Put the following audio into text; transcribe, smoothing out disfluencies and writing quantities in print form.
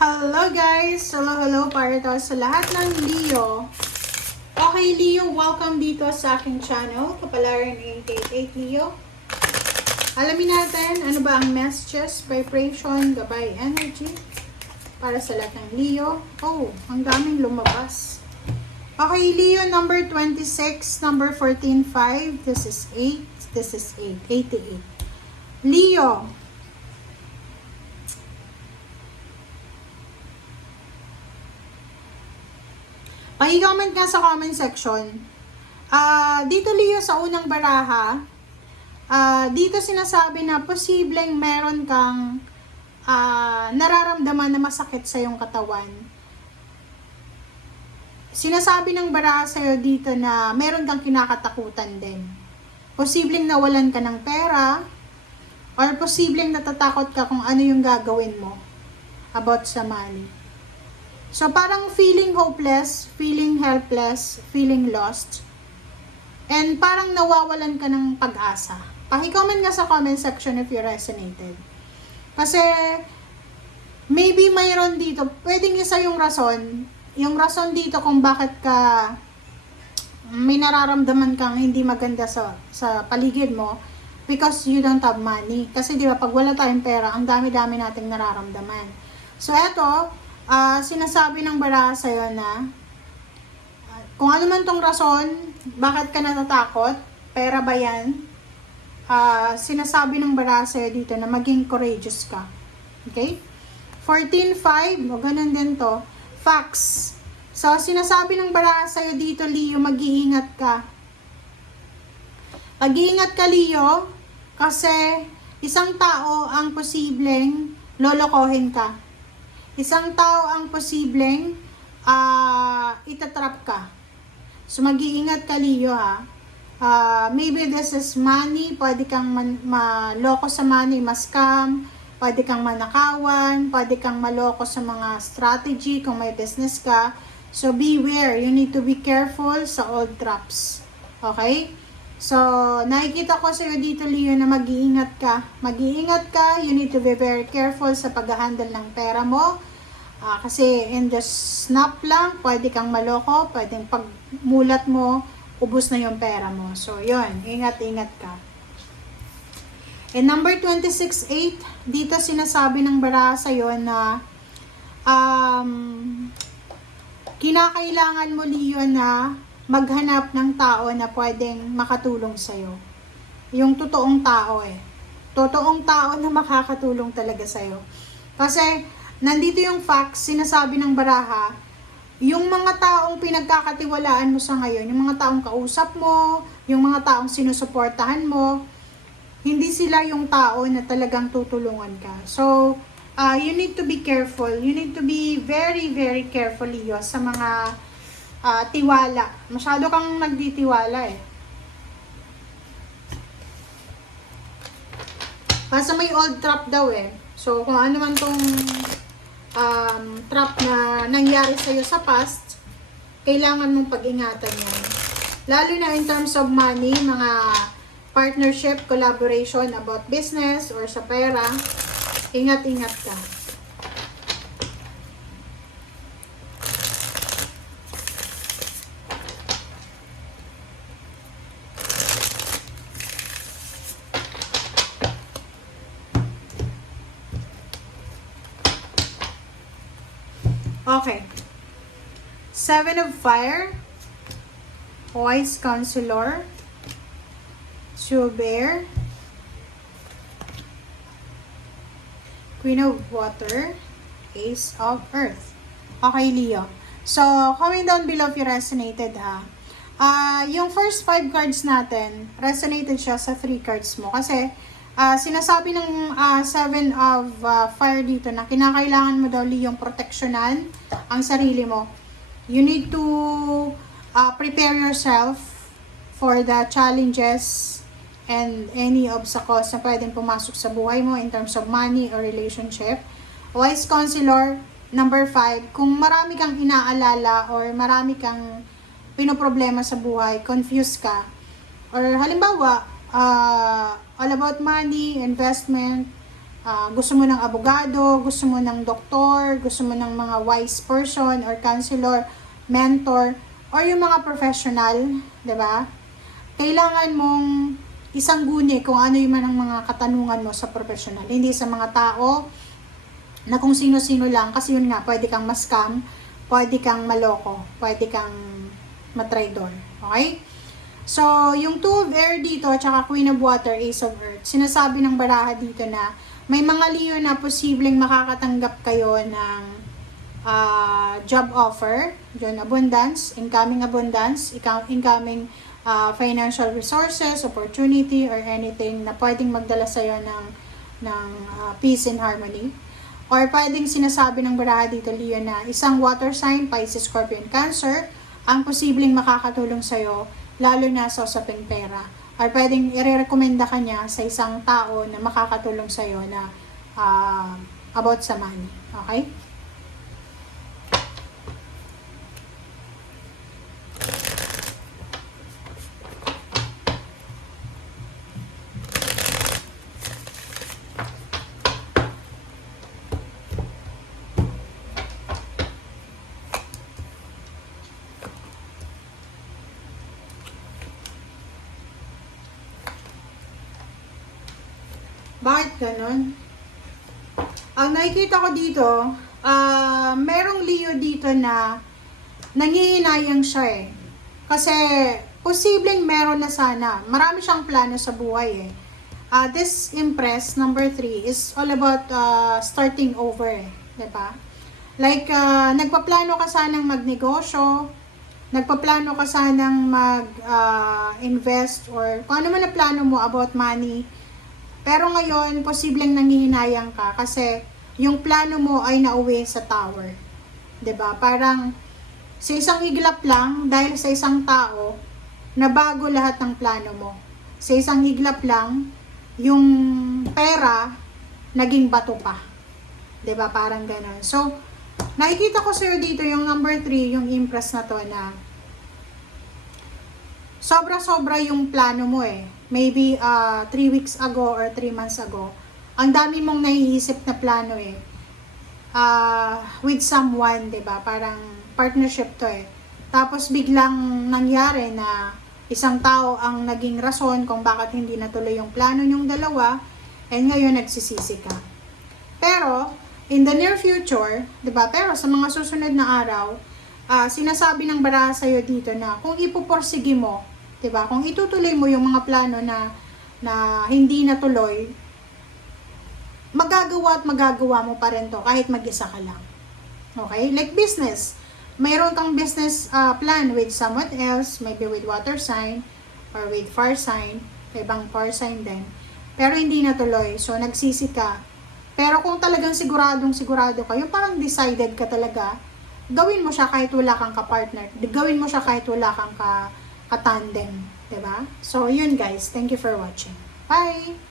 Hello guys! Hello para to sa lahat ng Leo. Okay Leo, welcome dito sa aking channel, Kapalaran 888 Leo. Alamin natin ano ba ang messages, vibration, gabay, energy para sa lahat ng Leo. Oh, ang daming lumabas. Okay Leo, number 26, number 14, 5, this is 8, this is 8, 88. Leo, paki-comment nga sa comment section. Dito Leo sa unang baraha, dito sinasabi na posibleng meron kang nararamdaman na masakit sa iyong katawan. Sinasabi ng baraha sa'yo dito na meron kang kinakatakutan din. Posibleng nawalan ka ng pera, or posibleng natatakot ka kung ano yung gagawin mo about sa money. So, parang feeling hopeless, feeling helpless, feeling lost, and parang nawawalan ka ng pag-asa. Paki-comment nga sa comment section if you resonated. Kasi, maybe mayroon dito, pwedeng isa yung rason dito kung bakit ka may nararamdaman kang hindi maganda sa paligid mo, because you don't have money. Kasi di ba, pag wala tayong pera, ang dami-dami nating nararamdaman. So, eto, sinasabi ng baraha sa'yo na kung ano man tong rason, bakit ka natatakot, pera ba yan? Sinasabi ng baraha sa'yo dito na maging courageous ka. Okay? 14.5, o ganun din to. Facts. So, sinasabi ng baraha sa'yo dito, Leo, mag-iingat ka. Mag-iingat ka, Leo, kasi isang tao ang posibleng lolokohin ka. Isang tao ang posibleng itatrap ka. So, mag-iingat ka, Leo, ha. Maybe this is money. Pwede kang maloko sa money, ma-scam. Pwede kang manakawan. Pwede kang maloko sa mga strategy kung may business ka. So, beware. You need to be careful sa old traps. Okay? So, nakikita ko sa iyo dito, Leo, na mag-iingat ka. Mag-iingat ka. You need to be very careful sa pag-handle ng pera mo. Kasi in the snap lang, pwede kang maloko, pwedeng pagmulat mo, ubos na yung pera mo. So, yun, ingat-ingat ka. And number 26.8, dito sinasabi ng baraha sa'yo na kinakailangan mo, Leo, na maghanap ng tao na pwedeng makatulong sa'yo. Yung totoong tao Totoong tao na makakatulong talaga sa'yo. Kasi, nandito yung facts, sinasabi ng baraha, yung mga taong pinagkakatiwalaan mo sa ngayon, yung mga taong kausap mo, yung mga taong sinusuportahan mo, hindi sila yung tao na talagang tutulungan ka. So, you need to be careful. You need to be very, very careful, Leo, sa mga tiwala. Masyado kang nagditiwala Kasi may old trap daw So, kung ano man tong trap na nangyari sa'yo sa past, kailangan mong pag-ingatan yan. Lalo na in terms of money, mga partnership, collaboration about business or sa pera, ingat-ingat ka. Okay. 7 of Fire, Wise Counselor, Bear, Queen of Water, Ace of Earth. Okay, Leo. So, comment down below if you resonated, ha. Yung first 5 cards natin, resonated siya sa 3 cards mo. Kasi, sinasabi ng 7 of Fire dito na kinakailangan mo daw, Leo, yung proteksyonan ang sarili mo. You need to prepare yourself for the challenges and any obstacles na pwedeng pumasok sa buhay mo in terms of money or relationship. Wise Counselor, number 5, kung marami kang inaalala or marami kang pinoproblema sa buhay, confused ka, or halimbawa, all about money, investment, gusto mo ng abogado, gusto mo ng doktor, gusto mo ng mga wise person or counselor, mentor, or yung mga professional, 'di ba? Kailangan mong isangguni kung ano yung man ang mga katanungan mo sa professional, hindi sa mga tao na kung sino-sino lang, kasi yun nga, pwede kang ma-scam, pwede kang maloko, pwede kang matraidor. Okay? So, yung Two of Air dito, at saka Queen of Water, Ace of Earth, sinasabi ng baraha dito na may mga Leo na posibleng makakatanggap kayo ng job offer, yun, abundance, incoming financial resources, opportunity, or anything na pwedeng magdala sa'yo ng peace and harmony. Or pwedeng sinasabi ng baraha dito, Leo, na isang water sign, Pisces, Scorpion, Cancer, ang posibleng makakatulong sa'yo, lalo na sa usaping pera. Or pwedeng i-recommenda ka niya sa isang tao na makakatulong sa'yo na about sa money. Okay? Bakit ganun? Ang nakikita ko dito, merong Leo dito na nangihinayang siya eh. Kasi, posibleng meron na sana. Marami siyang plano sa buhay eh. This Empress, number 3, is all about starting over eh. Diba? Like, nagpaplano ka sanang magnegosyo, nagpaplano ka sanang mag-invest, or kung ano man na plano mo about money. Pero ngayon, posibleng nangihinayang ka kasi yung plano mo ay nauwi sa tower. 'Di ba? Parang sa isang iglap lang, dahil sa isang tao, nabago lahat ng plano mo. Sa isang iglap lang, yung pera, naging bato pa. 'Di ba? Parang gano'n. So, nakikita ko sa'yo dito yung number 3, yung Empress na to, na sobra-sobra yung plano mo eh. Maybe 3 weeks ago or 3 months ago, ang dami mong naiisip na plano eh. With someone, 'di ba? Parang partnership to eh. Tapos biglang nangyari na isang tao ang naging rason kung bakit hindi natuloy yung plano nyong dalawa, and ngayon nagsisisi ka. Pero in the near future, 'di ba? Pero sa mga susunod na araw, sinasabi ng baraha sa'yo dito na kung ipuporsige mo, 'di ba? Kung itutuloy mo yung mga plano na hindi natuloy, magagawa mo pa rin to kahit mag-isa ka lang. Okay? Like business. Mayroon kang business plan with someone else, maybe with water sign or with fire sign, ibang fire sign din. Pero hindi natuloy. So nagsisi ka. Pero kung talagang sigurado ka, yung parang decided ka talaga, gawin mo siya kahit wala kang ka-partner. Gawin mo siya kahit wala kang ka-tandem, 'di ba? So, yun guys. Thank you for watching. Bye!